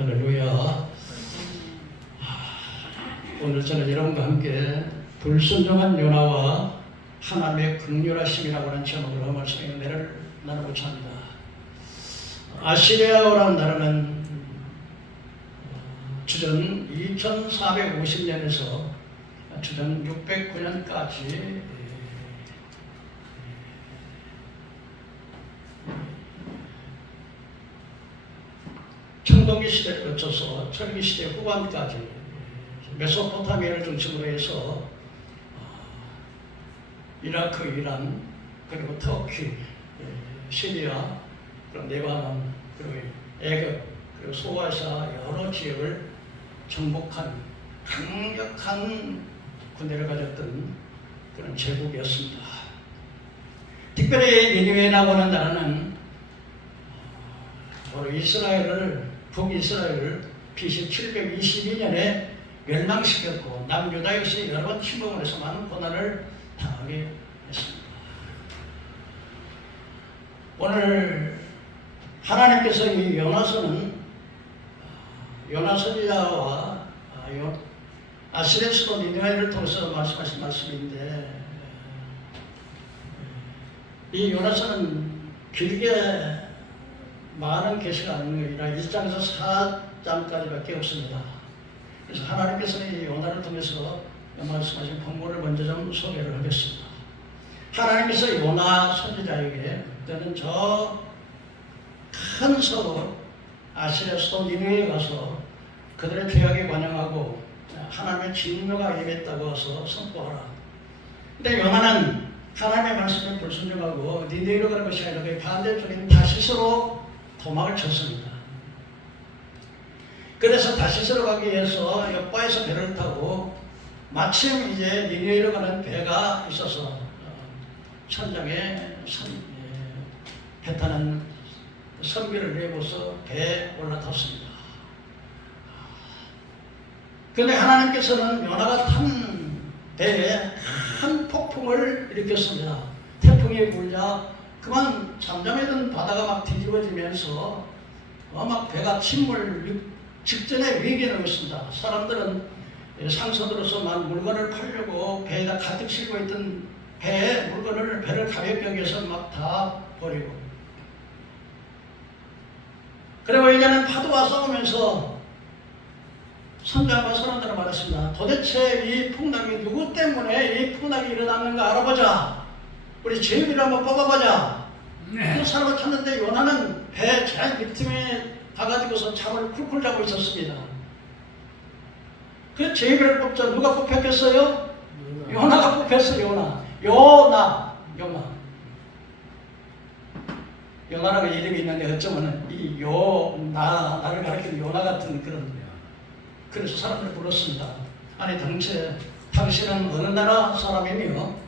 할렐루야. 오늘 저는 여러분과 함께 불순종한 요나와 하나님의 긍휼하심이라고 하는 제목으로 말씀의 은혜를 나누고자 합니다. 아시리아라는 나라는 주전 2450년에서 주전 609년까지 청동기 시대를 거쳐서 철기 시대 후반까지 메소포타미아를 중심으로 해서 이라크, 이란, 그리고 터키, 시리아, 그리고 레바논, 그리고 애굽, 그리고 소아시아 여러 지역을 정복한 강력한 군대를 가졌던 그런 제국이었습니다. 특별히 니느웨라고 하는 나라는 바로 북이스라엘을 BC 722년에 멸망시켰고 남유다 역시 여러 번 침공을 해서 많은 고난을 당하게 했습니다. 오늘 하나님께서 이 요나 선지자와 아시리아 수도 니느웨를 통해서 말씀하신 말씀인데, 이 요나서는 길게 많은 계시가 아니라 1장에서 4장까지밖에 없습니다. 그래서 하나님께서는 이 요나를 통해서 말씀하신 본문을 먼저 좀 소개를 하겠습니다. 하나님께서 요나 선지자에게 그때는 저 큰 서로 아시리아 수도 니느웨에 가서 그들의 죄악에 관영하고 하나님의 진노가 임했다고 해서 선포하라. 근데 요나는 하나님의 말씀에 불순종하고 니느웨로 가는 것이 아니라 그 반대쪽인 다시스로 도망을 쳤습니다. 그래서 다시스로 가기 위해서 옆바에서 배를 타고 마침 이제 니느웨로 가는 배가 있어서 천장에 배 타는 선비를 내고서 배에 올라탔습니다. 그런데 하나님께서는 요나가 탄 배에 큰 폭풍을 일으켰습니다. 태풍이 불자 그만 잠잠했던 바다가 막 뒤집어지면서 막 배가 침몰 직전에 위기에 놓였습니다. 사람들은 상선으로서 막 물건을 팔려고 배에다 가득 실고 있던 배에 물건을 배를 가볍게 여겨서 막 다 버리고, 그리고 이제는 파도가 싸우면서 선장과 사람들은 말했습니다. 도대체 이 풍랑이 누구 때문에 이 풍랑이 일어났는가 알아보자. 우리 제비를 한번 뽑아보자. 그 사람을 찾는데 요나는 배 제일 밑에 가가지고서 잠을 쿨쿨 자고 있었습니다. 그 제비를 뽑자. 누가 뽑혔겠어요? 요나가 뽑혔어요. 요나라고 이름이 있는데 어쩌면은 이 나를 가리키는 요나 같은 그래서 사람들을 불렀습니다. 아니 당신은 어느 나라 사람이며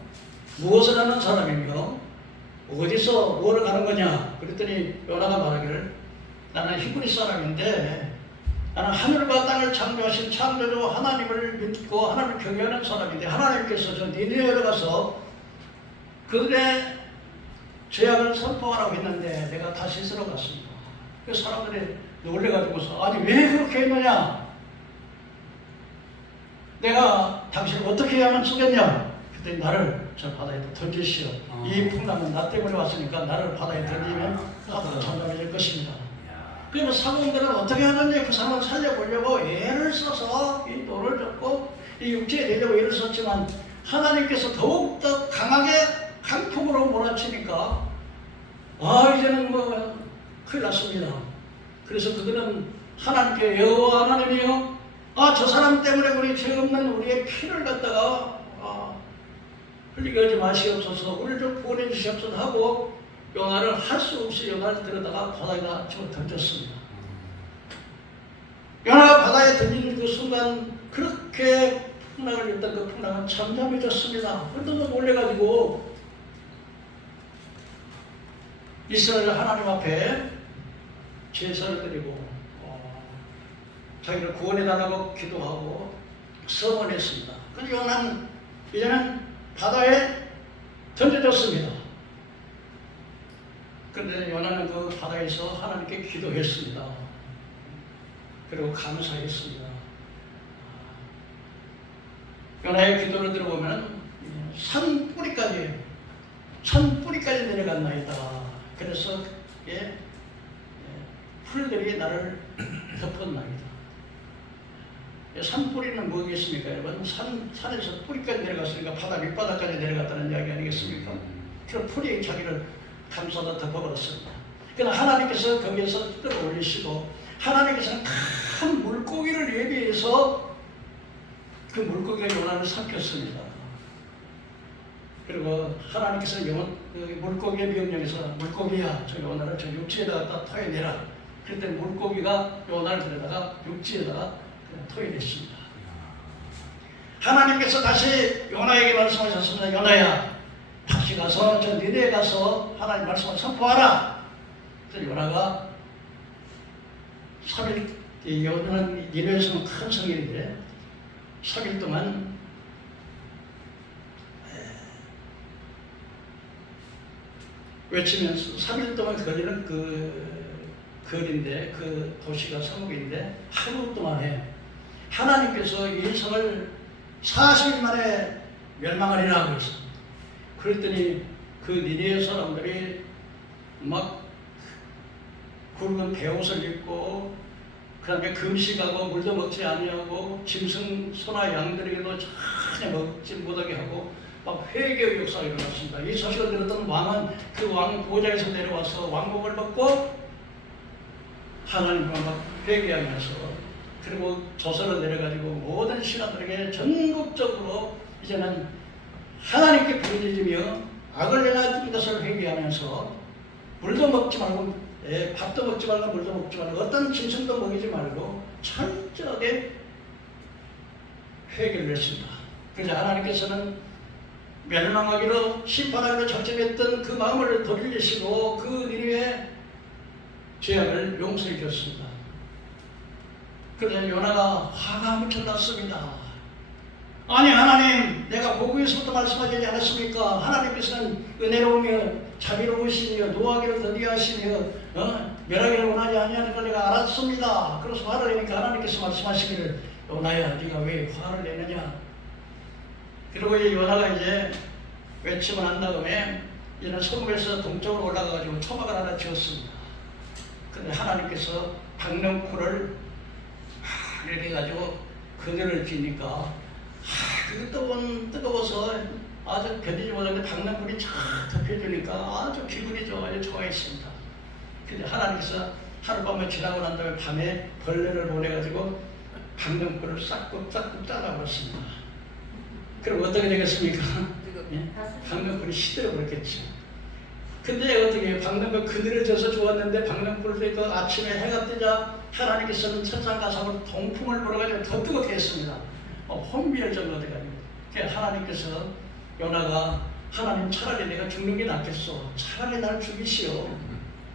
무엇을 하는 사람이며 어디서 뭐를 가는 거냐? 그랬더니 요나가 말하기를 나는 히브리 사람인데 나는 하늘과 땅을 창조하신 창조주 하나님을 믿고 하나님을 경외하는 사람인데 하나님께서 저 니느웨로 가서 그들의 죄악을 선포하라고 했는데 내가 다시스로 갔습니다. 그래서 사람들이 놀래가지고서 아니 왜 그렇게 했느냐? 내가 당신을 어떻게 해야만 속였냐? 그때 나를 저 바다에 던지시오. 이 풍랑은 나 때문에 왔으니까 나를 바다에 던지면 파도가 잠잠해질 것입니다. 그러면 사공들은 어떻게 하는지 그 사람을 살려보려고 애를 써서 이 돌을 젓고 이 육지에 내려고 애를 썼지만 하나님께서 더욱더 강하게 강풍으로 몰아치니까 이제는 큰일 났습니다. 그래서 그들은 하나님께 여호와 하나님이여 저 사람 때문에 우리 죄 없는 우리의 피를 갖다가 흘리게 하지 마시옵소서. 우리를 좀 구원해 주시옵소서 하고 요나를 할 수 없이 요나를 들여다가 바다에다 집어 던졌습니다. 요나가 바다에 던지는 그 순간 그렇게 풍랑을 일단 그 풍랑은 잠잠해졌습니다. 그때도 놀래가지고 이스라엘 하나님 앞에 제사를 드리고 자기를 구원해달라고 기도하고 서원했습니다. 그래서 요나는 이제는 바다에 던져졌습니다. 그런데 요나는 그 바다에서 하나님께 기도했습니다. 그리고 감사했습니다. 요나의 기도를 들어보면 산 뿌리까지 내려갔나이다. 그래서 풀들이 나를 덮었나이다. 산 뿌리는 뭐겠습니까, 여러분? 산에서 뿌리까지 내려갔으니까 바다 밑바닥까지 내려갔다는 이야기 아니겠습니까? 그 풀이 자기를 감싸다 덮어버렸습니다. 그러나 하나님께서 거기에서 끌어올리시고 하나님께서는 큰 물고기를 예비해서 그 물고기가 요나를 삼켰습니다. 그리고 하나님께서 물고기의 명령에서 물고기야, 저 요나를 저 육지에다가 갖다 토해내라. 그때 물고기가 요나를 데려다가 육지에다가 토해냈습니다. 하나님께서 다시 요나에게 말씀하셨습니다. 요나야, 다시 가서 저 니네에 가서 하나님 말씀을 선포하라. 그래서 요나가 3일, 요나는 니네에서는 큰 성일인데 3일 동안 외치면서 3일 동안 거리는 그 거리인데, 그 도시가 성읍인데 하루 동안에 하나님께서 이 성을 40일 만에 멸망하리라 하고 있습니다. 그랬더니 그 니네의 사람들이 막 굵은 베옷을 입고 그 다음에 금식하고 물도 먹지 아니하고 짐승 소나 양들에게도 전혀 먹지 못하게 하고 막 회개의 역사가 일어났습니다. 이 소식을 들었던 왕은 그 왕 보좌에서 내려와서 왕복을 벗고 하나님과 막 회개하면서, 그리고 조서를 내려가지고 모든 신하들에게 전국적으로 이제는 하나님께 부르짖으며 악을 행하는 것을 회개하면서 물도 먹지 말고, 밥도 먹지 말고 물도 먹지 말고 어떤 짐승도 먹이지 말고 철저하게 회개를 했습니다. 그래서 하나님께서는 멸망하기로 심판하기로 작정했던 그 마음을 돌리시고 그 니느웨의 죄악을 용서해 줬습니다. 그래서 요나가 화가 무척 났습니다. 아니 하나님, 내가 고국에서부터 말씀하지 않았습니까? 하나님께서는 은혜로우며 자비로우시며 노하기를 더디하시며 멸하기를 원하지 아니하는 걸 내가 알았습니다. 그래서 화를 내니까 하나님께서 말씀하시기를 요나야, 네가 왜 화를 내느냐? 그리고 이 요나가 이제 외치고 난 다음에 이제는 성읍에서 동쪽으로 올라가가지고 초막을 하나 지었습니다. 근데 하나님께서 박넝쿨을 이렇게 해가지고 그늘을 지니까 그게 뜨거워서 아주 견디지 못하는데 박넝쿨이 쫙 덮여주니까 아주 기분이 좋아했습니다. 근데 하나님께서 하룻밤을 지나고 난 다음에 밤에 벌레를 보내가지고 박넝쿨을 싹둑 잘라버렸습니다. 그럼 어떻게 되겠습니까? 박넝쿨이 시들어 버렸겠죠. 근데 어떻게 박넝쿨 그늘을 져서 좋았는데 박넝쿨도 그 아침에 해가 뜨자 하나님께서는 천상가상으로 동풍을 불어가지고 더 뜨겁게 했습니다. 혼비할 정도 돼가지고. 하나님께서 요나가 하나님 차라리 내가 죽는 게 낫겠소. 차라리 날 죽이시오.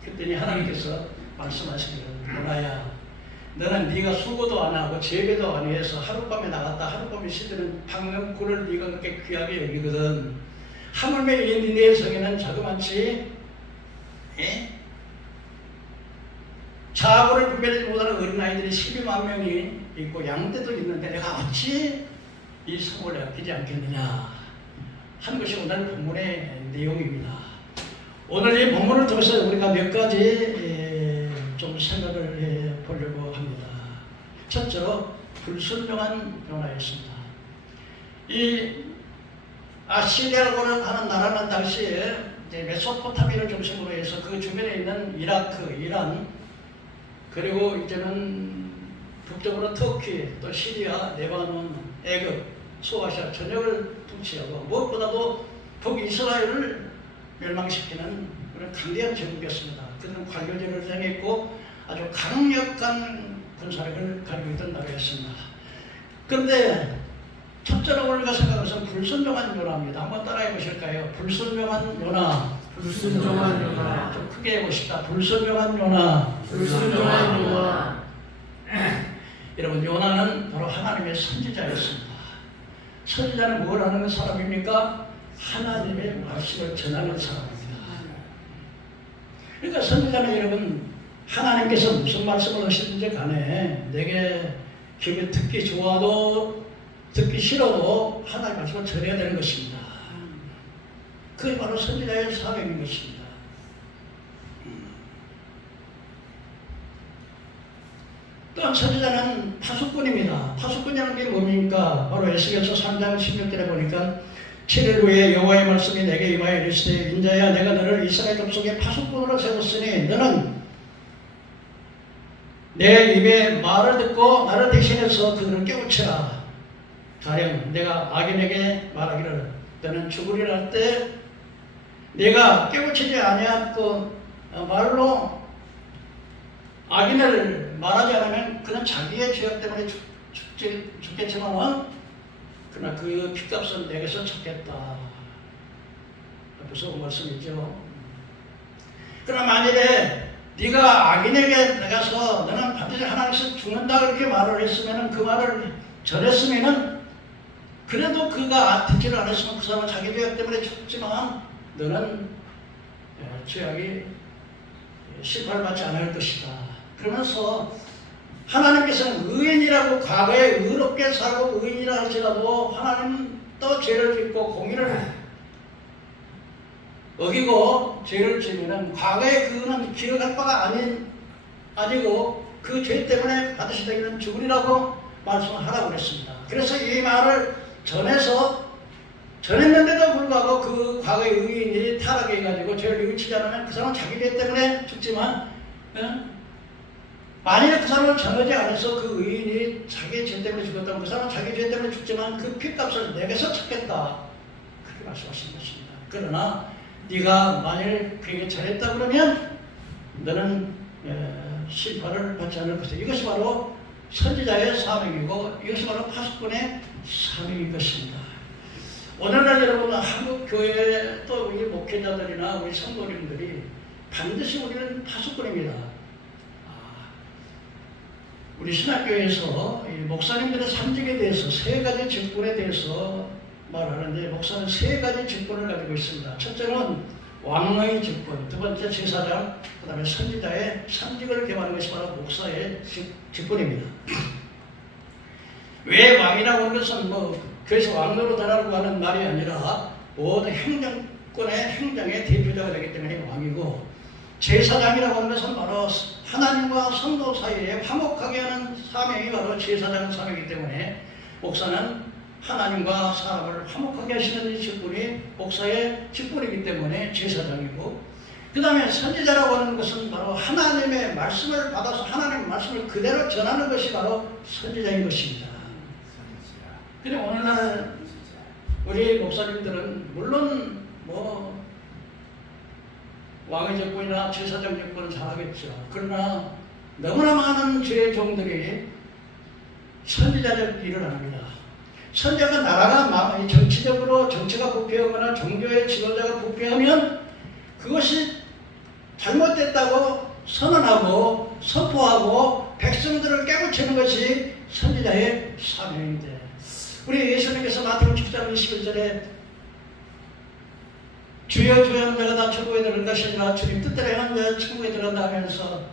그랬더니 하나님께서 말씀하시기를 요나야, 너는 네가 수고도 안 하고 재배도 안 해서 하룻밤에 나갔다 하룻밤에 시드는 박넝쿨을 네가 그렇게 귀하게 여기거든. 하물며 이 니네의 성에는 자그마치 자고를 분별하지 못하는 어린아이들이 12만 명이 있고 양떼도 있는데 내가 어찌 이 성을 아끼지 않겠느냐 하는 것이 오늘 본문의 내용입니다. 오늘 이 본문을 통해서 우리가 몇 가지 좀 생각을 해보려고 합니다. 첫째로 불순종한 요나였습니다. 이 아시리아라고 하는 나라는 당시에 메소포타미아를 중심으로 해서 그 주변에 있는 이라크, 이란, 그리고 이제는 북쪽으로 터키, 또 시리아, 레바논, 애굽, 소아시아 전역을 통치하고 무엇보다도 북이스라엘을 멸망시키는 그런 강대한 제국이었습니다. 그는 관료제를 행했고 아주 강력한 군사력을 가지고 있던 나라였습니다. 그런데 첫째로 우리가 생각하는 것은 불순종한 요나입니다. 한번 따라해 보실까요? 불순종한 요나. 불순종한 요나. 좀 크게 해보십시다. 불순종한 요나. 불순종한 요나. 여러분, 요나는 바로 하나님의 선지자였습니다. 선지자는 뭘 하는 사람입니까? 하나님의 말씀을 전하는 사람입니다. 그러니까 선지자는 여러분 하나님께서 무슨 말씀을 하시든지 간에 내게 기분이 듣기 좋아도 듣기 싫어도 하나님의 말씀을 전해야 되는 것입니다. 그게 바로 선지자의 사명인 것입니다. 또한 선지자는 파수꾼입니다. 파수꾼이라는 게 뭡니까? 바로 에스겔서 3장 16절에 보니까 7일 후에 여호와의 말씀이 내게 임하여 이르시되 인자야 내가 너를 이스라엘 족속의 파수꾼으로 세웠으니 너는 내 입의 말을 듣고 나를 대신해서 그들을 깨우치라. 가령 내가 악인에게 말하기를 너는 죽으리라 할 때 내가 깨우치지 아니하고 말로 악인을 말하지 않으면 그는 자기의 죄악 때문에 죽겠지만 그러나 그 핏값은 내게서 찾겠다. 무서운 말씀이죠. 그러나 만일에 네가 악인에게 나가서 너는 반드시 하나님께서 죽는다 그렇게 말을 했으면 그 말을 전했으면 그래도 그가 듣지를 않았으면 그 사람은 자기 죄악 때문에 죽지만 너는 죄악이 심판을 받지 않을 것이다. 그러면서 하나님께서는 의인이라고 과거에 의롭게 살고 의인이라 할지라도 하나님은 또 죄를 짓고 공의를 어기고 죄를 지으면 과거에 그는 기억할 바가 아니고 그 죄 때문에 받으시다기는 죽으리라고 말씀하라고 그랬습니다. 그래서 이 말을 전했는데도 불구하고 그 과거의 의인이 타락해가지고 죄를 뉘우치지 않으면 그 사람은 자기 죄 때문에 죽지만 만일에 그 사람을 전하지 않아서 그 의인이 자기 죄 때문에 죽었다면 그 사람은 자기 죄 때문에 죽지만 그 핏값을 내게서 찾겠다. 그렇게 말씀하신 것입니다. 그러나 네가 만일 그에게 전했다 그러면 너는 심판을 받지 않을 것이다. 이것이 바로 선지자의 사명이고 이것이 바로 파수꾼의 사명인 것입니다. 오늘날 여러분 한국 교회 또 우리 목회자들이나 우리 성도님들이 반드시 우리는 파수꾼입니다. 우리 신학교에서 목사님들의 삼직에 대해서 세 가지 직분에 대해서 말하는데 목사는 세 가지 직분을 가지고 있습니다. 첫째는 왕의 직분, 두 번째 제사장, 그 다음에 선지자의 삼직을 겸하는 것이 바로 목사의 직분입니다. 왜 왕이라고 하는 것은 그래서 왕노로 달하고 하는 말이 아니라 모든 행정권의 행정의 대표자가 되기 때문에 왕이고 제사장이라고 하는 것은 바로 하나님과 성도 사이에 화목하게 하는 사명이 바로 제사장 사명이기 때문에 목사는 하나님과 사람을 화목하게 하시는 이 직분이 목사의 직분이기 때문에 제사장이고 그 다음에 선지자라고 하는 것은 바로 하나님의 말씀을 받아서 하나님의 말씀을 그대로 전하는 것이 바로 선지자인 것입니다. 근데 오늘날 우리 목사님들은 물론 왕의 직분이나 제사장 직분은 잘하겠죠. 그러나 너무나 많은 죄의 종들이 선지자적 일을 안 합니다. 선지자가 나라가 정치적으로 정치가 부패하거나 종교의 지도자가 부패하면 그것이 잘못됐다고 선언하고 선포하고 백성들을 깨우치는 것이 선지자의 사명인데 우리 예수님께서 마태복음 10장 21절에 주여 주여 내가 다 천국에 들어갈 것이니라 주님 뜻대로 행하는 자는 천국에 들어간다 하면서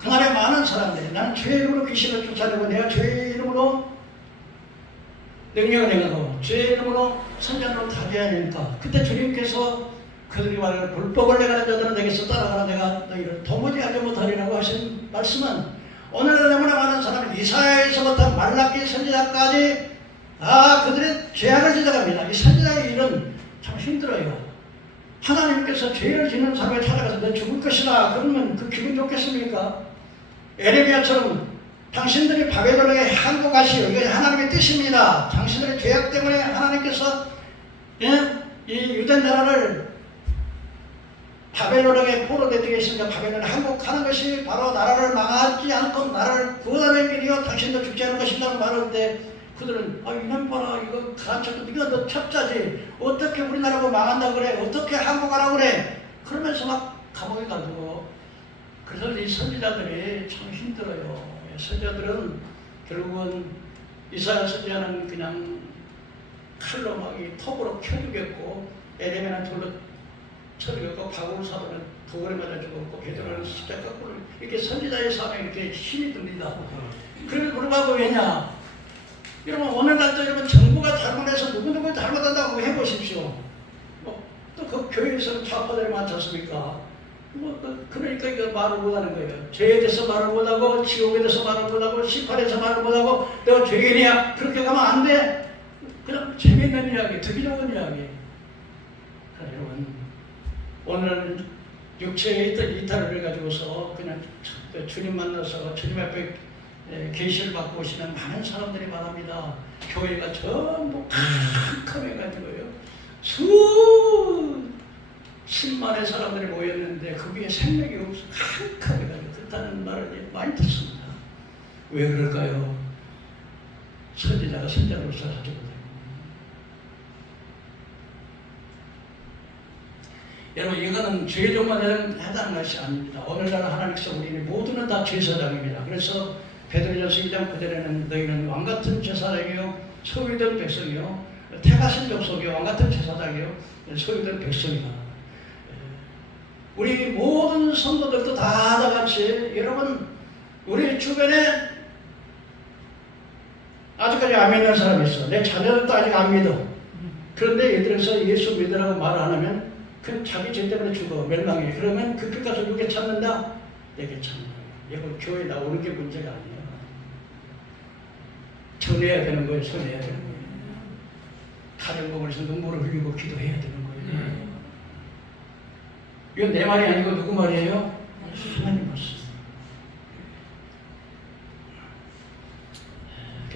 그날에 많은 사람들이 나는 주의 이름으로 귀신을 쫓아내고 내가 주의 이름으로 능력을 행하고 주의 이름으로 선전으로 타개하니까 그때 주님께서 그들이 말하는 불법을 내가는 자들은 내게서 따라가라 내가 너희를 도무지 알지 못하리라고 하신 말씀은 오늘날 너무나 많은 사람이 이사야에서부터 말라기 선지자까지 그들의 죄악을 지적합니다. 이 선지자의 일은 참 힘들어요. 하나님께서 죄를 짓는 사람을 찾아가서 너 죽을 것이다 그러면 그 기분 좋겠습니까? 에레미야처럼 당신들이 바벨론에 항복하시오. 이거 하나님의 뜻입니다. 당신들의 죄악 때문에 하나님께서 이 유대 나라를 바벨론에게 포로되게 했으니까 바벨론에 항복하는 것이 바로 나라를 망하지 않고 나라를 구원하는 길이요 당신도 죽지 않을 것이라고 말할 때 그들은 이놈 봐라 이거 가르쳐도 네가 너 첩자지 어떻게 우리나라가 망한다 그래 어떻게 항복하라고 그래 그러면서 막 감옥에 가두고 그래서 이 선지자들이 참 힘들어요. 선지자들은 결국은 이사야 선지자는 그냥 칼로 막 이 톱으로 켜주겠고 에레미야는 돌로 쳐주겠고 바울 사도는 도굴에 맞아 죽었고 베드로는 십자가 거꾸로 이렇게 선지자의 삶에 이렇게 힘이 듭니다. 그래도 불구하고 왜냐? 여러분 오늘날도 여러분 정부가 잘못해서 누구누구 잘못한다고 해보십시오. 또 그 교회에서는 좌파들이 많지 않습니까? 그러니까 이거 말을 못하는 거예요. 죄에 대해서 말을 못하고 지옥에 대해서 말을 못하고 심판에 대해서 말을 못하고 내가 죄인이야 그렇게 가면 안 돼. 그냥 재밌는 이야기, 듣기 좋은 이야기. 여러분 오늘 육체에 있던 이탈을 가지고서 그냥 주님 만나서 주님 앞에 계시를 받고 오시는 많은 사람들이 말합니다. 교회가 전부 캄캄해가지고 거예요. 수십만의 사람들이 모였는데 거기에 생명이 없어 캄캄해가지고 그렇다는 말을 많이 듣습니다. 왜 그럴까요? 선지자가 선자로서 하지 못해요. 여러분 이거는 죄종만 해당하는 것이 아닙니다. 오늘날 하나님께서 우리는 모두는 다 제사장입니다. 그래서 베드로전서 2장 9절에는 너희는 왕같은 제사장이요 소유된 백성이요 택하신 족속이요 왕같은 제사장이요 소유된 백성이다. 우리 모든 성도들도 다같이 여러분 우리 주변에 아직까지 안 믿는 사람이 있어. 내 자녀들도 아직 안 믿어. 그런데 얘들에서 예수 믿으라고 말 안 하면 그 자기 죄 때문에 죽어 멸망해. 그러면 그 빛가서 누게 찾는다? 내게 찾는다. 이거 교회 나오는 게 문제가 아니야. 전해야 되는 거예요. 전해야 되는 거예요. 가정법원에서 눈물을 흘리고 기도해야 되는 거예요. 이건 내 말이 아니고 누구 말이에요? 하나님 말씀.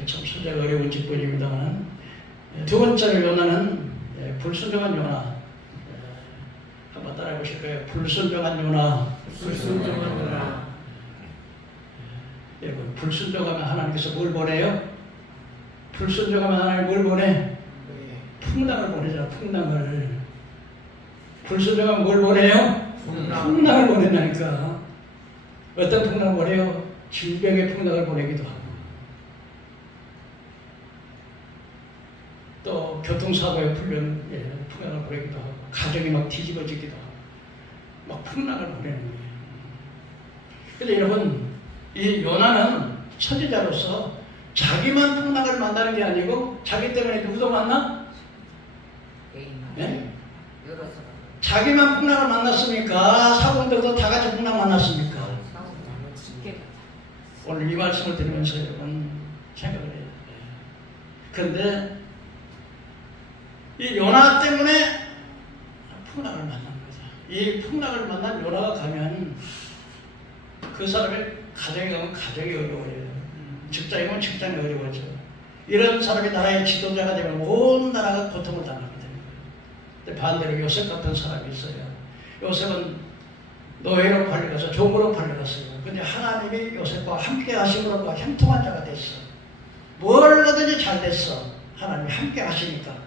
참 소재가 어려운 직분입니다만 두 번째로 요나는 불순종한 요나. 한번 따라해 보실까요? 불순종한 요나. 불순종한 요나. 여러분 불순종하면 하나님께서 뭘 보내요? 불순종하면 하나님 뭘 보내? 풍랑을 보내잖아. 풍랑을. 불순종하면 뭘 보내요? 풍랑을 보낸다니까. 어떤 풍랑을 보내요? 질병의 풍랑을 보내기도 하고 또 교통사고의 풍랑을 보내기도 하고 가정이 막 뒤집어지기도 하고 막 풍랑을 보내는 거예요. 근데 여러분 이 요나는 선지자로서 자기만 풍랑을 만나는 게 아니고 자기 때문에 누구도 만나? 네? 자기만 풍랑을 만났습니까? 사원들도 다 같이 풍랑 만났습니까? 오늘 이 말씀을 들으면서 여러분 생각을 해야 돼요. 그런데 이 요나 때문에 풍랑을 만난 거죠. 이 풍랑을 만난 요나가 가면 그 사람의 가정에 가면 가정이 어려워요. 직장에 가면 직장이 어려워져. 이런 사람이 나라의 지도자가 되면 온 나라가 고통을 당하게 되는 거예요. 근데 반대로 요셉 같은 사람이 있어요. 요셉은 노예로 팔려가서 종으로 팔려갔어요. 근데 하나님이 요셉과 함께 하심으로 형통한 자가 됐어. 뭘 하든지 잘 됐어. 하나님이 함께 하시니까.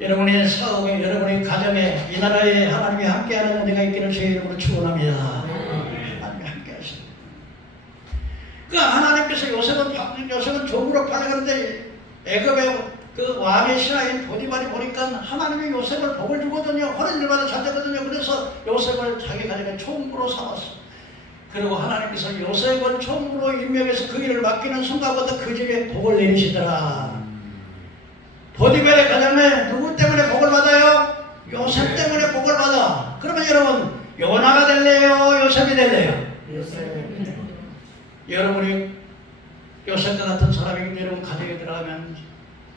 여러분의 사업에, 여러분의 가정에, 이 나라에 하나님이 함께하는 은혜가 있기를 주의 이름으로 축원합니다. 하나님이 함께 하십니다. 그러니까 하나님께서 요셉은 종으로 팔려가는데 애굽의 그 왕의 신하인 보디발이 보니까 하나님이 요셉을 복을 주거든요. 하는 일마다 잘 되거든요. 그래서 요셉을 자기 가정의 총무로 삼았어. 그리고 하나님께서 요셉을 총무로 임명해서 그 일을 맡기는 순간부터 그 집에 복을 내리시더라. 보디발의 가정에 누구 때문에 복을 받아요? 요셉 때문에 복을 받아. 그러면 여러분 요나가 될래요? 요셉이 될래요? 여러분이 요셉과 같은 사람이 여러분 가정에 들어가면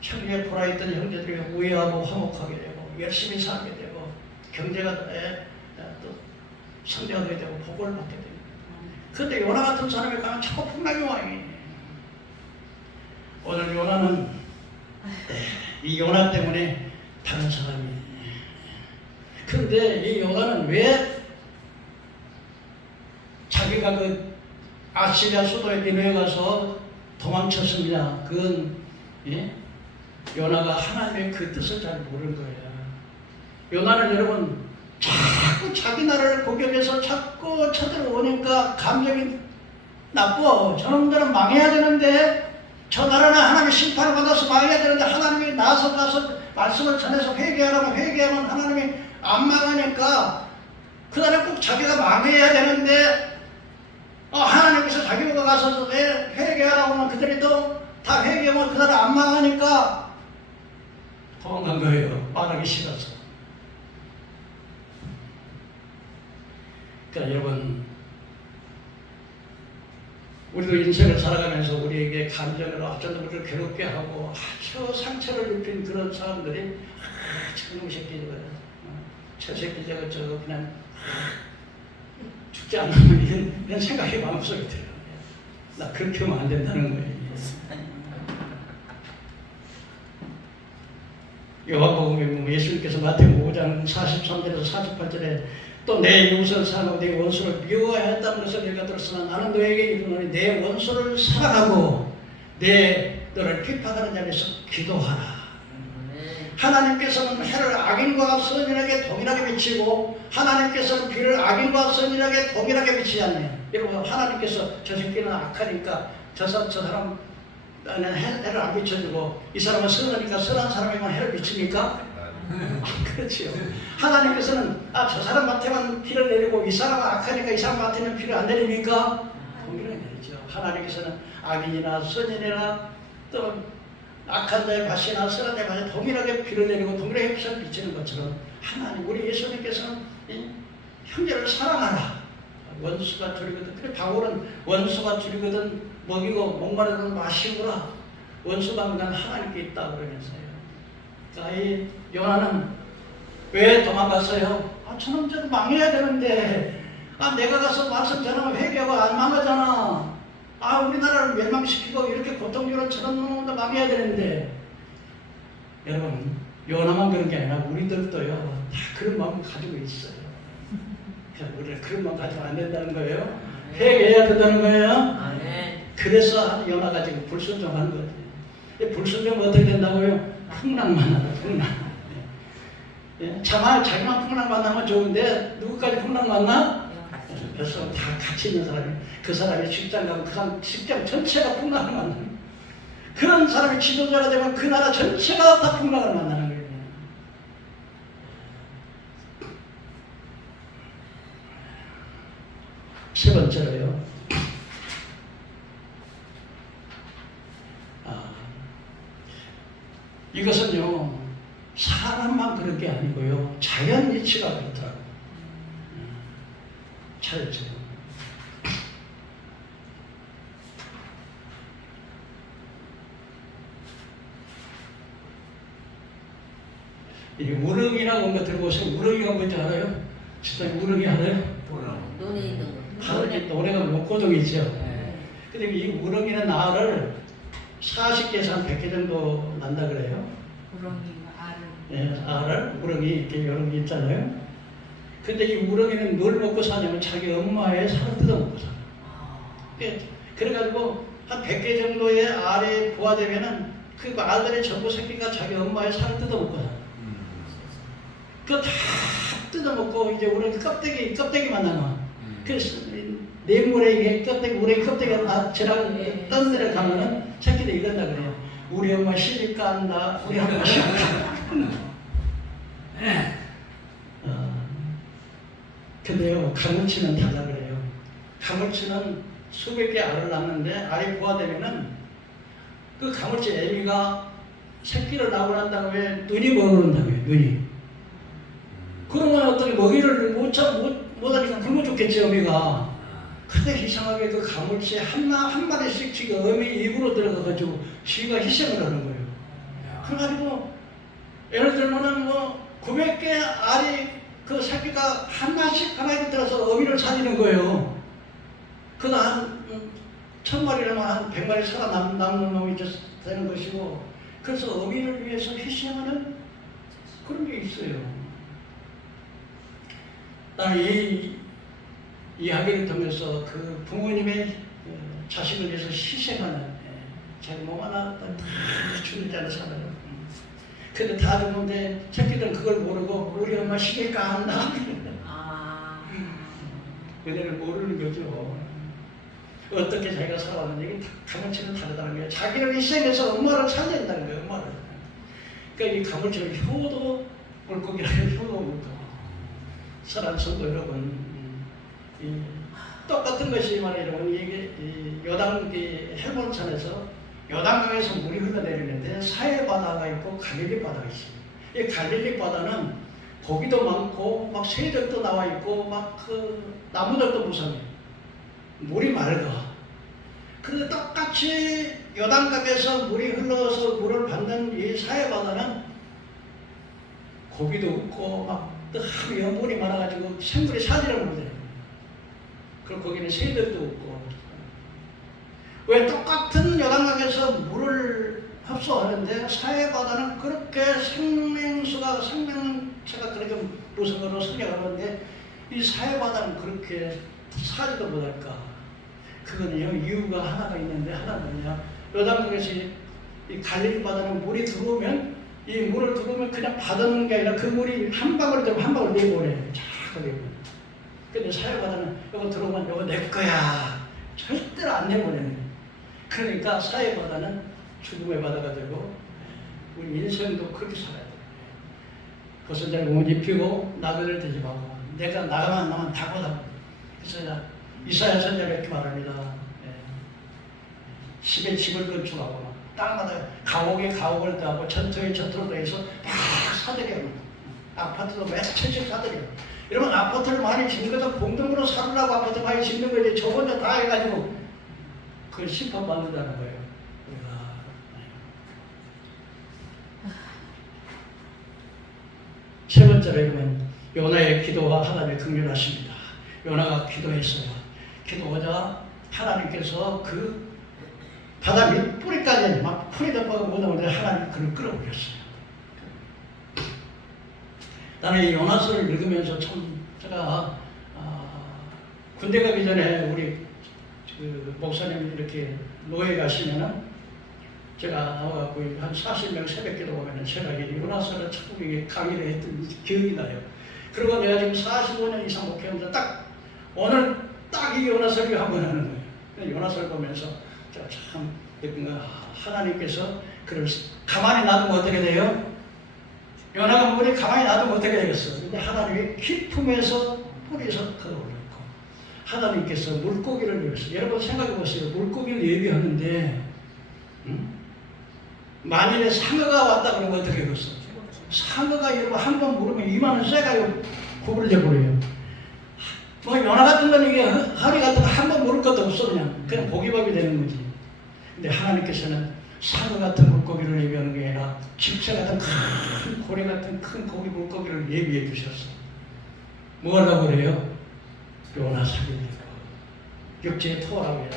천국에 돌아있던 형제들이 우애하고 화목하게 되고 열심히 살게 되고 경제가 또 성장하게 되고 복을 받게 됩니다. 그런데 요나 같은 사람이 가면 자꾸 풍랑이 와요. 오늘 요나는 이 요나 때문에 다른 사람이. 그런데 이 요나는 왜 자기가 그 아시리아 수도에 니느웨에 가서 도망쳤습니다. 그건 요나가 하나님의 그 뜻을 잘 모르는 거예요. 요나는 여러분 자꾸 자기 나라를 공격해서 자꾸 쳐들어오니까 감정이 나빠. 저놈들은 망해야 되는데 저 나라는 하나님의 심판을 받아서 망해야 되는데 하나님이 나서 말씀을 전해서 회개하라면 회개하면 하나님이 안 망하니까 그다음에 꼭 자기가 망해야 되는데 하나님께서 자기가 가서 회개하라고 하면 그들이 또 다 회개하면 그들은 안 망하니까 도망간 거예요. 말하기 싫어서. 그러니까 여러분, 우리도 인생을 살아가면서 우리에게 감정으로 어쩌면 우리를 괴롭게 하고 아주 상처를 입힌 그런 사람들이 저놈 새끼 저 새끼 저거 그냥 죽지 않으면 이런 생각이 마음속에 들어요. 나 그렇게 하면 안 된다는 거예요. 요한복음에 보면 예수님께서 마태복음 5장 43절에서 48절에 또 내 이웃을 사랑하고 내 원수를 미워해야 한다는 것을 내가 들었으나 나는 너에게 이르노니 내 원수를 사랑하고 너를 비판하는 자에서 기도하라. 하나님께서는 해를 악인과 선인에게 동일하게 비치고 하나님께서는 비를 악인과 선인에게 동일하게 비치지 않네요. 여러분, 하나님께서 저 새끼는 악하니까 저 사람 해를 안 비춰주고 이 사람은 선하니까 선한 사람에게만 해를 비춥니까? 그렇지요. 하나님께서는 저 사람한테만 피를 내리고 이 사람은 악하니까 이 사람한테는 피를 안 내립니까? 동일하게 내리죠. 하나님께서는 악인이나 선인이나 또 악한 자의 밭이나 선한 자의 밭에 동일하게 피를 내리고 동일하게 피를 비치는 것처럼 하나님, 우리 예수님께서는 형제를 사랑하라. 원수가 줄이거든. 그래 바울은 원수가 줄이거든 먹이고 목마르든 마시고라. 원수가 그냥 하나님께 있다 그러면서요. 자, 이 요나는 왜 도망갔어요? 저놈 저 망해야 되는데 내가 가서 말씀 전하면 회개하고 안 망하잖아. 우리나라를 멸망시키고 이렇게 고통주로 저런 놈도 망해야 되는데. 여러분, 요나만 그런 게 아니라 우리들도요 다 그런 마음을 가지고 있어요. 우리가 그런 마음 가지면 안 된다는 거예요. 회개해야 된다는 거예요. 그래서 요나가 지금 불순종하는 거예요. 불순종은 어떻게 된다고요? 풍랑만 하다, 풍랑. 자기만 풍랑 만나면 좋은데 누구까지 풍랑 만나? 그래서 다 같이 있는 사람이, 그 사람이 직장 가면 그 사람 직장 전체가 풍랑을 만나는, 그런 사람이 지도자가 되면 그 나라 전체가 다 풍랑을 만나는 거예요. 세 번째로요, 이것은요 사람만 그런 게 아니고요 자연 이치가 그렇더라고요. 자연처럼. 이 우렁이라고 한 거 들어보세요. 우렁이가 뭔지 알아요? 진짜 우렁이 알아요? 눈에 있는 거. 노래가 목고동이죠. 근데 이 우렁이는 알을 40개에서 한 100개 정도 난다 그래요. 우렁이가 네, 알을, 우렁이 이렇게 이런 게 있잖아요. 근데 이 우렁이는 뭘 먹고 사냐면 자기 엄마의 살을 뜯어먹고 살아요. 그래가지고 한 100개 정도의 알이 부화되면은 그 알들의 전부 새끼가 자기 엄마의 살을 뜯어먹고 살아요. 그거 다 뜯어먹고 이제 우렁이 껍데기만 남아. 그래서 내물에 우렁이 껍데기가 저랑 떤 데를 가면은 새끼들 이런다 그래요. 우리 엄마 시집 간다. 우리 엄마 시집 간다. 근데요, 가물치는 달라 그래요. 가물치는 수백 개 알을 낳는데 알이 부화되면은 그 가물치 애미가 새끼를 낳고 난 다음에 눈이 먹는다고요. 눈이. 그러면 어떤 먹이를 못하니까 굶어 죽겠지, 어미가. 근데 이상하게 그 가물치 한 마리씩 지가 어미 입으로 들어가가지고 쥐가 희생을 하는 거예요. 그래가지고 예를 들면은 900개 알이 그 새끼가 하나씩 하나씩 들어서 어미를 살리는 거예요. 그거 한 1000마리라면 한 100마리 살아남는 놈이 되는 것이고, 그래서 어미를 위해서 희생하는 그런 게 있어요. 나는 이 이야기를 통해서 그 부모님의 자식을 위해서 희생하는, 자기 몸 하나 다 주는 자를 살아요. 근데 다 죽는데 새끼들은 그걸 모르고 우리 엄마 시계 깐다. 그들은 모르는 거죠. 어떻게 자기가 살아왔는지. 가물치는 다르다는 거예요. 자기를 희생해서 엄마를 살린다는 거예요. 엄마를. 그러니까 이 가물치는 효도 물고기라는 효도 물고기. 사랑하는 성도 여러분, 이 똑같은 것이 말이야 여러분, 이게 요단 헬몬산에서 요단강에서 물이 흘러내리는데 사해 바다가 있고 갈릴리 바다가 있습니다. 이 갈릴리 바다는 고기도 많고 막 새들도 나와 있고 막 그 나무들도 무성해. 물이 맑아. 그런데 똑같이 요단강에서 물이 흘러서 물을 받는 이 사해 바다는 고기도 없고 막 염분이 많아가지고 생물이 살지를 못해요. 그리고 거기는 새들도 없고. 왜 똑같은 요단강에서 물을 흡수하는데 사해 바다는 그렇게 생명체가 그렇게 무성으로 성장하는데 이 사해 바다는 그렇게 살지도 못할까? 그거는요, 이유가 하나가 있는데, 하나는요, 요단강에서 이 갈릴리 바다는 물이 들어오면, 이 물을 들어오면 그냥 받아놓는 게 아니라 그 물이 한 방울 들면 한 방울 내보내. 쫙하게. 근데 사해 바다는 이거 들어오면 이거 내 거야. 절대로 안 내보내는. 그러니까 사해 바다는 죽음의 바다가 되고, 우리 인생도 그렇게 살아야 돼. 벗은 옷 입히고, 나그네를 대접하고, 내가 나가면 다고다. 그래서 이사야 선지자가 이렇게 말합니다. 집에 집을 건축하고 땅마다 가옥에 가옥을 더하고 전투에 전투를 더해서 막 사들여요. 아파트도 몇 채씩 사들여요. 이러면 아파트를 많이 짓는 것은 공동으로 살으라고 아파트 많이 짓는 거지 저 혼자 다 해가지고 그걸 심판받는다는 거예요. 세 번째로 이러면 요나의 기도와 하나님의 긍휼하십니다. 요나가 기도했어요. 기도하자 하나님께서 그 바다 밑뿌리까지 막 풀이 덮어가 못하는데 하나님 그를 끌어올렸어요. 나는 이 요나서를 읽으면서 참 제가 군대 가기 전에 우리 그 목사님이 이렇게 노예 가시면은 제가 나와갖고 한 40명 새벽기도 보면은 제가 이 요나서를 자꾸 강의를 했던 기억이 나요. 그리고 내가 지금 45년 이상 목회하면서 딱 오늘 딱 이 요나서를 한번 하는 거예요. 요나서를 보면서 제가 참 하나님께서 그를 가만히 놔두면 어떻게 돼요? 요나가 물이 가만히 놔두면 어떻게 되겠어? 근데 하나님이 깊음에서 뿌리에서 걸어올렸고 하나님께서 물고기를 위해서 여러분 생각해 보세요. 물고기를 예비하는데 만일에 상어가 왔다 그러면 어떻게 되겠어? 상어가 여러분 한 번 물으면 이만한 쇠가 구부러져 버려요. 뭐 요나 같은 건 이게 허리 같은 거 한 번 물을 것도 없어 그냥 고기밥이 되는 거지. 근데 하나님께서는 상어 같은 물고기를 예비하는 게 아니라 집새 같은 큰 고래 같은 큰 고기 물고기를 예비해 주셨어. 뭐 하려고 그래요? 요나 살리려고. 육지에 토하라고 해요.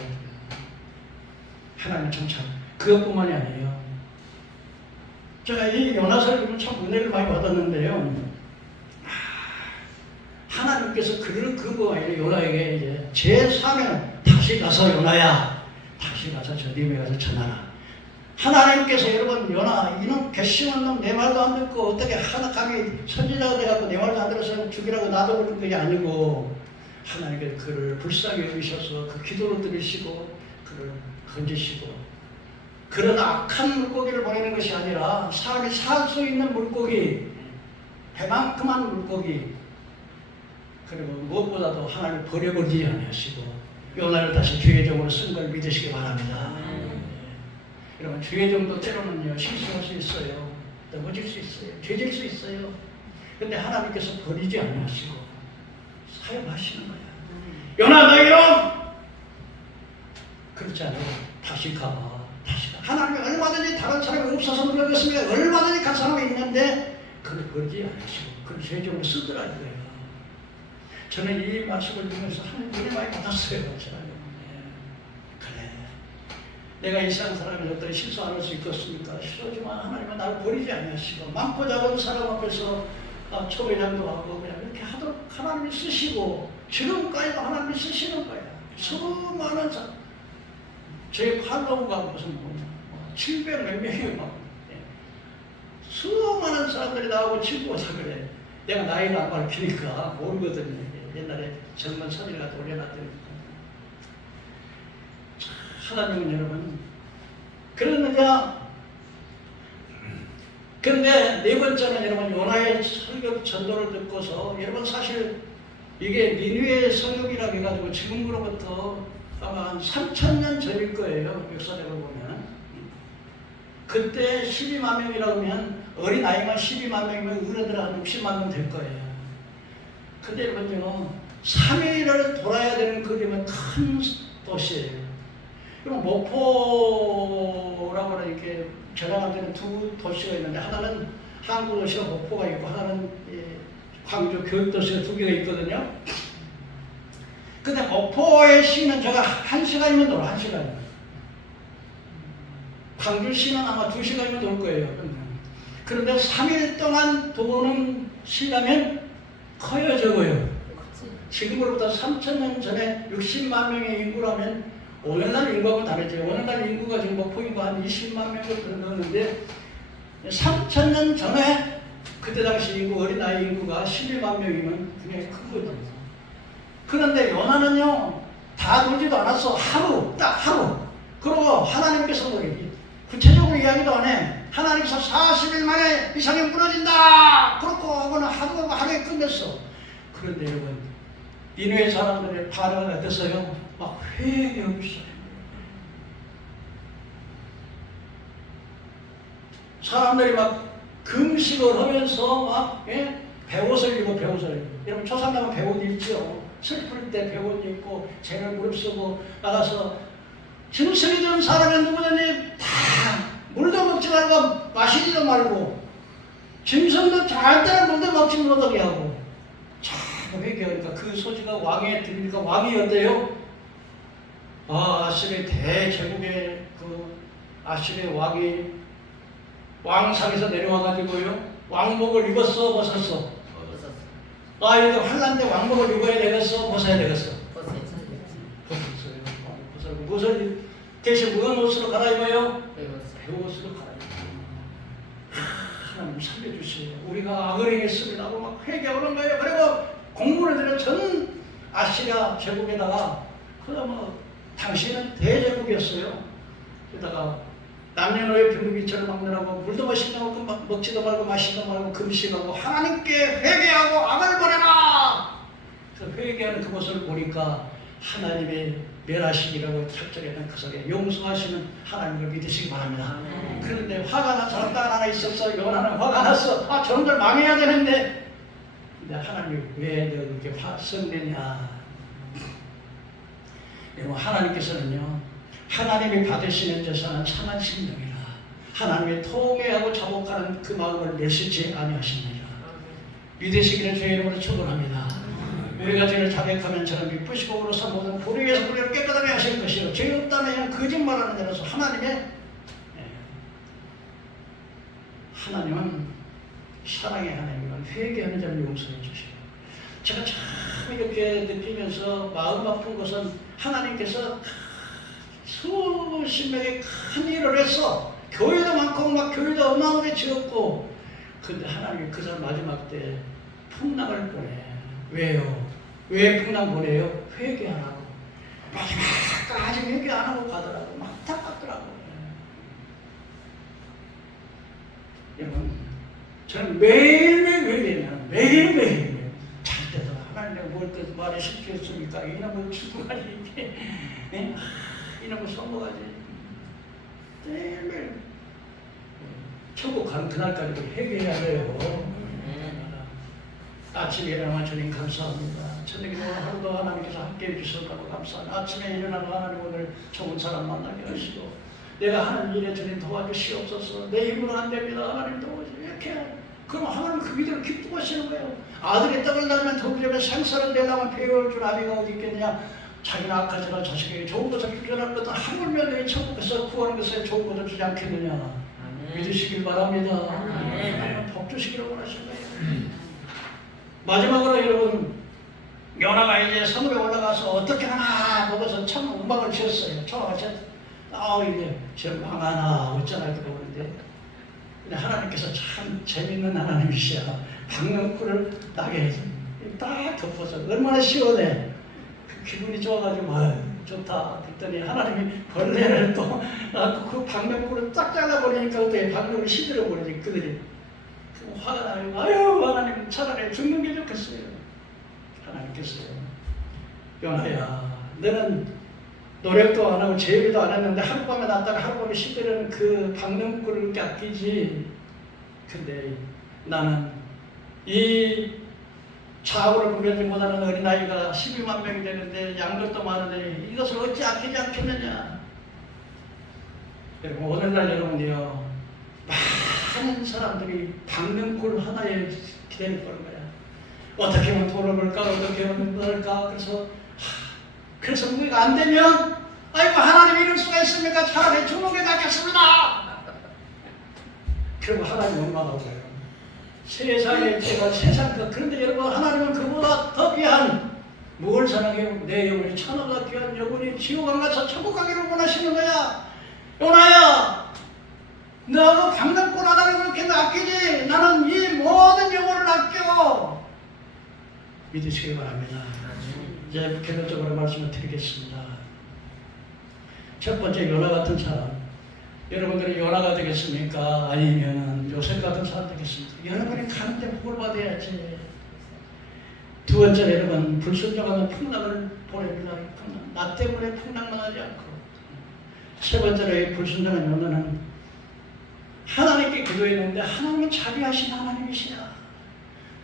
하나님 참 그것뿐만이 아니에요. 제가 이 요나서를 보면 참 은혜를 많이 받았는데요. 하나님께서 그 아니라 요나에게 이제 제3의 다시 가서 요나야 다시 가서 저 님에 가서 전하라. 하나님께서 여러분 요나 이놈 괘씸한 놈 내 말도 안 듣고 어떻게 하나 감히 선지자가 돼갖고 내 말도 안 들어서 죽이라고 놔둬버린 게 아니고 하나님께서 그를 불쌍히 여기셔서 그 기도를 들으시고 그를 건지시고 그런 악한 물고기를 보내는 것이 아니라 사람이 살 수 있는 물고기 배만큼한 물고기 그리고 무엇보다도 하나님을 버려버리지 않으시고 요나를 다시 주의 종으로 쓴 걸 믿으시기 바랍니다. 여러분 주의 종도 때로는요 실수할 수 있어요. 넘어질 수 있어요. 죄질 수 있어요. 근데 하나님께서 버리지 않으시고 사용하시는 거야. 요나 너 이놈! 그렇지 않아요. 다시 가. 하나님이 얼마든지 다른 사람이 없어서 그러겠습니다. 얼마든지 간 사람이 있는데 그걸 버리지 않으시고 그걸 주의 종으로 쓰더라 이거예요. 저는 이 말씀을 들으면서 하나님 은혜 많이 받았어요. 그래. 내가 이 세상 사람이 어떤 실수 안 할 수 있겠습니까? 실수지만 하나님은 나를 버리지 않으시고 많고 작은 사람 앞에서 초배장도 하고 그냥 이렇게 하도록 하나님이 쓰시고 지금까지도 하나님이 쓰시는 거야. 수많은 사람 제 팔로우가 무슨 700 몇 명이 막 수많은 사람들이 나오고 친구가 그래. 내가 나이를 안 밝히니까 모르거든요. 옛날에 젊은 선일 같은 올려놨더니 하나님은 여러분 그러느냐 근데 네 번째는 여러분 요나의 설교 전도를 듣고서 여러분 사실 이게 니느웨 성역이라고 해가지고 지금으로부터 아마 한 3,000년 전일 거예요. 역사적으로 보면. 그때 12만 명이라고 하면 어린 아이만 12만 명이면 어른들 한 60만 명 될 거예요. 근데 여러분요 3일을 돌아야 되는 그림은 큰 도시예요. 그럼 목포라고 이렇게 전화하는 두 도시가 있는데 하나는 항구 도시가 목포가 있고 하나는 광주 교육도시가 두 개가 있거든요. 근데 목포의 시는 제가 1시간이면 돌아, 1시간. 광주시는 아마 2시간이면 돌 거예요. 그런데 3일 동안 도는 시라면 커요, 적어요. 지금으로부터 3,000년 전에 60만 명의 인구라면 오늘날 인구하고 다르죠. 오늘날 인구가 지금 목포 인구 한 20만 명 정도 넘는데 3,000년 전에 그때 당시 인구 어린아이 인구가 11만 명이면 굉장히 큰 거죠. 그런데 요나는요 다 돌지도 않았어. 하루 딱 하루. 그리고 하나님께서 구체적으로 이야기도 안 해. 하나님께서 40일 만에 이 산이 무너진다. 그렇고 하고는 하루에 끝냈어. 그런데 여러분 니느웨 사람들의 반응은 어땠어요? 막 회개하고 있어요. 사람들이 막 금식을 하면서 막 배옷을 입고 배옷을 입고. 여러분 초상남은 배옷 입죠. 슬플 때 배옷 입고 죄를 무릅쓰고 나가서 짐승이 된 사람은 누구든지 다 물도 먹지 말고 마시지도 말고 짐승도 절대로 물도 먹지 못하게 하고 참 회개하니까 그 소지가 왕에 들으니까 왕이 어때요? 아시리아 대제국의 그 아시리아 왕이 왕상에서 내려와가지고요 왕복을 입었어 벗었어? 이거 환란 때 왕복을 입어야 되겠어 벗어야 되겠어? 벗었어요. 무엇을 대신 무슨 옷으로 갈아입어요? 배옷으로 갈아입어요. 하나님 살려주세요. 우리가 악을 행했습니다 하고 막 회개하는 거예요. 그리고 공문을 드려 전 아시리아 제국에다가 그러면 당시에는 대제국이었어요. 그러다가 남녀노예 비무기처럼 막느라고 물도 마시고 먹지도 말고 마시지도 말고 금식하고 하나님께 회개하고 악을 버려라. 그래서 회개하는 그것을 보니까 하나님의 멸하시기라고 작정했던 그 속에 용서하시는 하나님을 믿으시기 바랍니다. 그런데 화가 난 사람 딱 하나 있었어. 요나는 화가 났어. 저놈들 망해야 되는데 근데 하나님 왜 너 이렇게 성내냐. 여러분 하나님께서는요 하나님이 받으시는 제사는 참한 심령이라 하나님의 통회하고 자복하는 그 마음을 내시지 아니하십니다. 믿으시기를 주의 이름으로 축원합니다. 우리가 죄를 자백하면 저는 기쁘시고 그로서 모든 불의에서 우리를 깨끗하게 하실 것이요 죄 없다면 거짓말하는 자로서 하나님은 사랑의 하나님은 회개하는 자를 용서해 주시고 제가 참 이렇게 느끼면서 마음 아픈 것은 하나님께서 수십 명의 큰 일을 했어. 교회도 많고 막 교회도 어마어마하게 지었고 근데 하나님이 그 사람 마지막 때 풍랑을 보내. 왜요? 왜 풍랑 보내요? 회개 안 하고 마지막까지 회개 안 하고 가더라고. 막 안타깝더라고. 여러분 저는 매일매일 회개해요. 매일매일 잘 때도 하나님 내가 뭘 또 말에 시켰습니까? 이놈을 죽어가지 이게 이놈을 써먹어야지. 매일매일 천국 가는 그날까지도 회개해야 돼요. 아침에 일어나면 주님 감사합니다. 저녁에 하루도 하나님께서 함께해 주셨다고 감사합니다. 아침에 일어나면 하나님 오늘 좋은 사람 만나게 하시고 내가 하는 일에 주님 도와주시옵소서. 내 힘으로 안 됩니다. 하나님 도와주시고 이렇게 그럼 하나님 그 믿음을 기뻐하시는 거예요. 아들이 떡을 낳으면 더불면 생사를 내려면 배울 줄 아비가 어디 있겠냐. 자기는 악하지만 자식에게 좋은 것을 기원할 것은 하물며 내 천국에서 구하는 것에 좋은 것을 주지 않겠느냐. 아멘. 믿으시길 바랍니다. 하나님 복 주시기를 원하시는 거예요. 마지막으로 여러분 요나가 이제 성읍에 올라가서 어떻게 하나 보고서 참 음악을 지었어요. 처음에 이제 저 망하나 어쩌나 이렇게 보는데 근데 하나님께서 참 재밌는 하나님이시야. 방명꾼을 나게 해서 딱 덮어서 얼마나 시원해. 기분이 좋아가지고 좋다 그랬더니 하나님이 벌레를 또 그 방명꾼을 딱 잘라버리니까 어떻게 방명을 시들어버리지 그들이 화가 나요. 아유 하나님 차라리 죽는 게 좋겠어요. 하나님께서요. 요나야 너는 노력도 안 하고 제비도 안 했는데 하룻밤에 났다가 하룻밤에 시들은 그 박능꿀을 아끼지. 근데 나는 이 좌우를 구별하지 못하는 어린아이가 12만 명이 되는데 양들도 많은데 이것을 어찌 아끼지 않겠느냐. 여러분 오늘날 여러분이요 많은 사람들이 박능꿀 하나에 기다릴 거야. 어떻게 하면 돈을 벌까 어떻게 하면 벌까. 그래서 우리가 안 되면 아이고 하나님 이럴 수가 있습니까? 차라리 죽는 게 낫겠습니다. 그리고 하나님 원망하고 가요. 세상에 제가 그런데 여러분 하나님은 그보다 더 귀한 뭘 사랑해요? 내 영혼이 천하보다 귀한 영혼이 지옥 안 가서 천국 가기를 원하시는 거야. 요나야 너하고 강남권 하나님을 그렇게 아끼지 나는 이 모든 영혼을 아껴. 믿으시기 바랍니다. 이제 개별적으로 말씀을 드리겠습니다. 첫 번째 요나 같은 사람. 여러분들이 요나가 되겠습니까? 아니면 요셉 같은 사람 되겠습니까? 여러분이 가는데 복을 받아야지. 두 번째 여러분 불순종하면 풍랑을 보냅니다. 나 때문에 풍랑만 하지 않고. 세 번째로 불순종한 요나는 하나님께 기도했는데 하나님은 자비하신 하나님이시냐.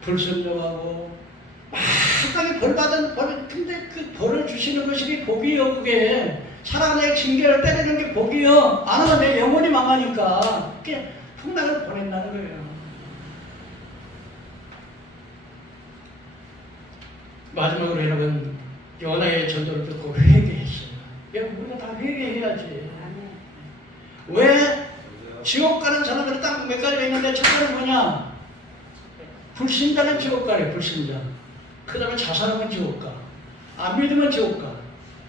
불순종하고 막강히 벌받은 벌, 근데 그 벌을 주시는 것이 복이요. 그게 사랑의 징계를 때리는 게 복이요. 안 하면 내 영혼이 망하니까 그게 풍랑을 보낸다는 거예요. 마지막으로 여러분 요나의 전도를 듣고 회개했어요. 여러분 우리가 다 회개해야지. 왜 지옥 가는 사람들은 딱 몇 가지가 있는데 첫 번째는 뭐냐? 불신자는 지옥 가래. 불신자. 그 다음에 자살하면 지옥 가. 안 믿으면 지옥 가.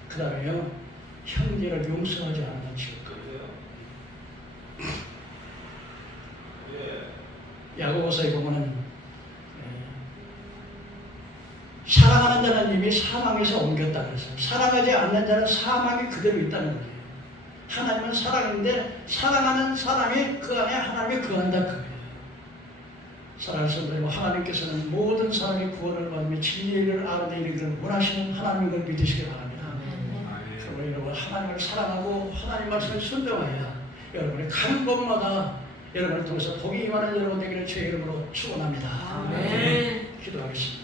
그 다음에요 형제를 용서하지 않으면 지옥 가. 야고보서에 보면은 사랑하는 자는 이미 사망에서 옮겼다 그래서 사랑하지 않는 자는 사망이 그대로 있다는 거예요. 하나님은 사랑인데 사랑하는 사람이 그 안에 하나님이 거한다 그 거예요. 사랑하는 성도님, 하나님께서는 모든 사람이 구원을 받으며 진리를 알아내 이르기를 원하시는 하나님을 믿으시기 바랍니다. 그러므로 여러분 하나님을 사랑하고 하나님 말씀을 순종하여 여러분이 가는 곳마다 여러분을 통해서 복이 임하는 여러분 되기를 주의 이름으로 축원합니다. 기도하겠습니다.